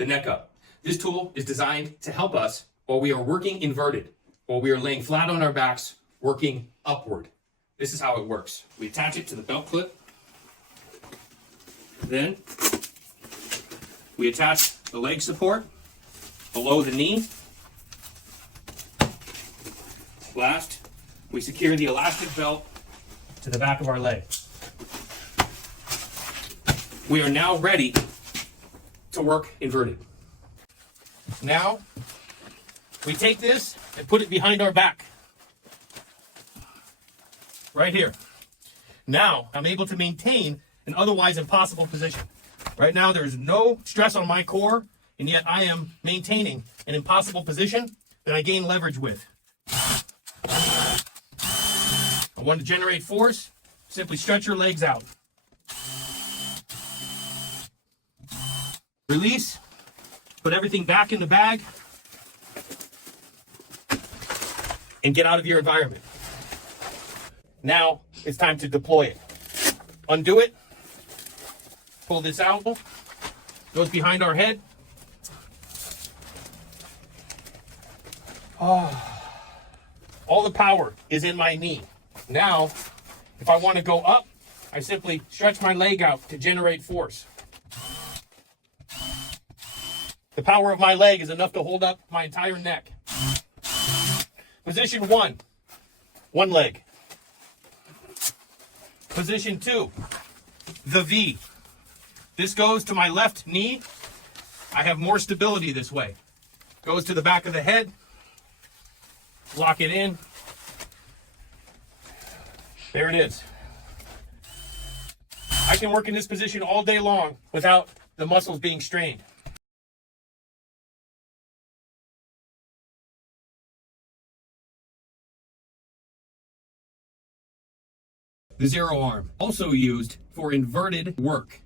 the neck up. This tool is designed to help us while we are working inverted, while we are laying flat on our backs, working upward. This is how it works. We attach it to the belt clip. Then we attach the leg support below the knee. Last, we secure the elastic belt to the back of our leg. We are now ready to work inverted. Now, we take this and put it behind our back. Right here. Now, I'm able to maintain an otherwise impossible position. Right now, there's no stress on my core, and yet I am maintaining an impossible position that I gain leverage with. I want to generate force, simply stretch your legs out. Release, put everything back in the bag, and get out of your environment. Now, it's time to deploy it. Undo it, pull this out, goes behind our head. All the power is in my knee. Now, if I want to go up, I simply stretch my leg out to generate force. The power of my leg is enough to hold up my entire neck. Position 1, one leg. Position 2, the V. This goes to my left knee. I have more stability this way. Goes to the back of the head. Lock it in. There it is. I can work in this position all day long without the muscles being strained. The zero arm, also used for inverted work.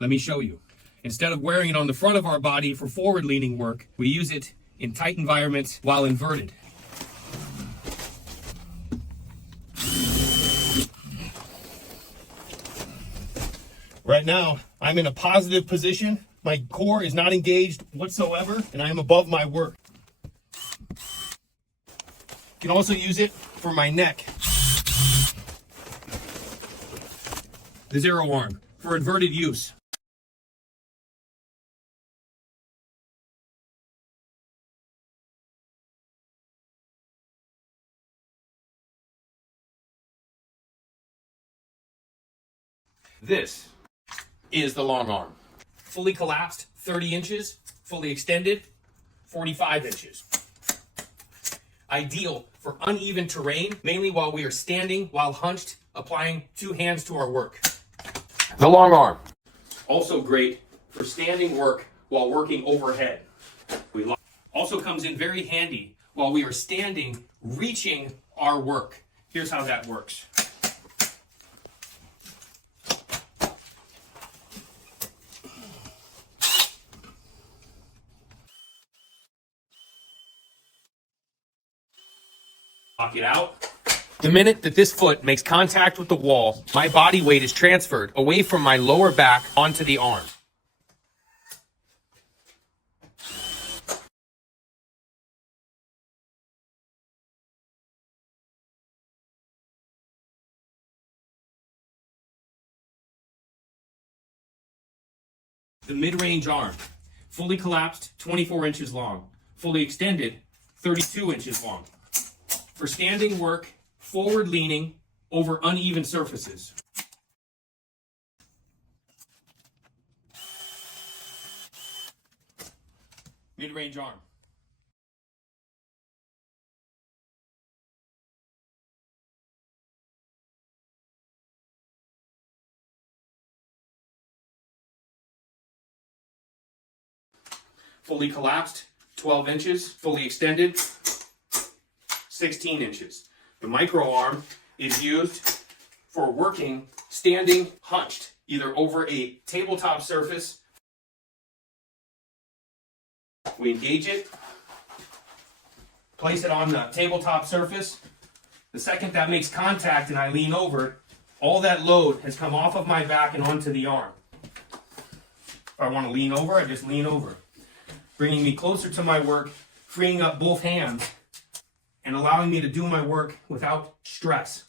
Let me show you. Instead of wearing it on the front of our body for forward-leaning work, we use it in tight environments while inverted. Right now, I'm in a positive position. My core is not engaged whatsoever, and I am above my work. You can also use it for my neck. The zero arm, for inverted use. This is the long arm. Fully collapsed, 30 inches. Fully extended, 45 inches. Ideal for uneven terrain, mainly while we are standing, while hunched, applying 2 hands to our work. The long arm. Also great for standing work while working overhead. Also comes in very handy while we are standing, reaching our work. Here's how that works. Lock it out. The minute that this foot makes contact with the wall, my body weight is transferred away from my lower back onto the arm. The mid-range arm, fully collapsed, 24 inches long, fully extended, 32 inches long. For standing work, forward leaning over uneven surfaces. Mid-range arm. Fully collapsed, 12 inches, fully extended, 16 inches. The micro arm is used for working standing hunched, either over a tabletop surface. We engage it, place it on the tabletop surface. The second that makes contact and I lean over, all that load has come off of my back and onto the arm. If I want to lean over, I just lean over. bringing me closer to my work, freeing up both hands, and allowing me to do my work without stress.